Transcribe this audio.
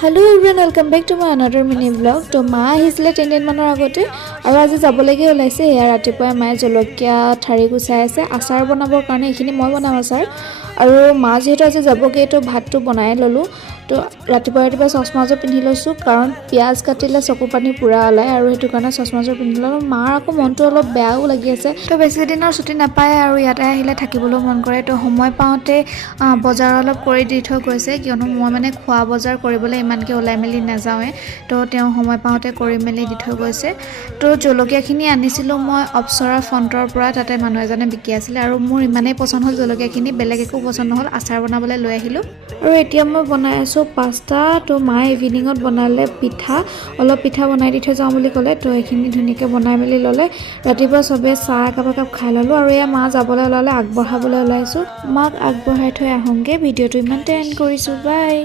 Hello everyone welcome back to my another mini blog. तो मा আহিছিলে 10 দিন মানৰ আগতে আৰু আজি যাবলৈকে ওলাইছে। এয়া ৰাতিপুৱা মায়ে জলকীয়া ঠাৰি গুছাই আছে আচাৰ বনাবৰ কাৰণে। এইখিনি মই বনাম আচাৰ আৰু মা যেহেতু আজি যাবগে তো ভাতটো বনাই ললো। তো ৰাতিপুৱা চশমাযোৰ পিন্ধি লৈছো কাৰণ পিয়াজ কাটিলে চকু পানী পুৰা ওলায় আৰু সেইটো কাৰণে চশমাযোৰ পিন্ধি ললো। মাৰ আকৌ মনটো অলপ বেয়াও লাগি আছে। তো বেছি দিনৰ ছুটি নাপায় আৰু ইয়াতে আহিলে থাকিবলৈ মন কৰে। তো সময় পাওঁতে বজাৰ অলপ কৰি দি থৈ গৈছে কিয়নো মই মানে খোৱা বজাৰ কৰিবলৈ ইমানকে ওলাই মেলি নাযাওঁৱে। তো তেওঁ সময় পাওঁতে কৰি মেলি দি থৈ গৈছে। তো জলকীয়াখিনি আনিছিলোঁ মই অপসৰা ফ্ৰণ্টৰ পৰা। তাতে মানুহ এজনে বিকি আছিলে আৰু মোৰ ইমানেই পচন্দ হ'ল জলকীয়াখিনি, বেলেগ একো পচন্দ নহ'ল। আচাৰ বনাবলৈ লৈ আহিলোঁ আৰু এতিয়া মই বনাই আছোঁ পাস্তা। তো মায়ে ইভিনিঙত বনালে পিঠা, অলপ পিঠা বনাই দি থৈ যাওঁ বুলি ক'লে। তো এইখিনি ধুনীয়াকৈ বনাই মেলি ল'লে। ৰাতিপুৱা চবেই চাহ একাপ খাই ল'লোঁ আৰু এয়া মা যাবলৈ ওলালে, আগবঢ়াবলৈ ওলাইছোঁ। মাক আগবঢ়াই থৈ আহোঁগৈ। ভিডিঅ'টো ইমানতে এণ্ড কৰিছোঁ, বাই।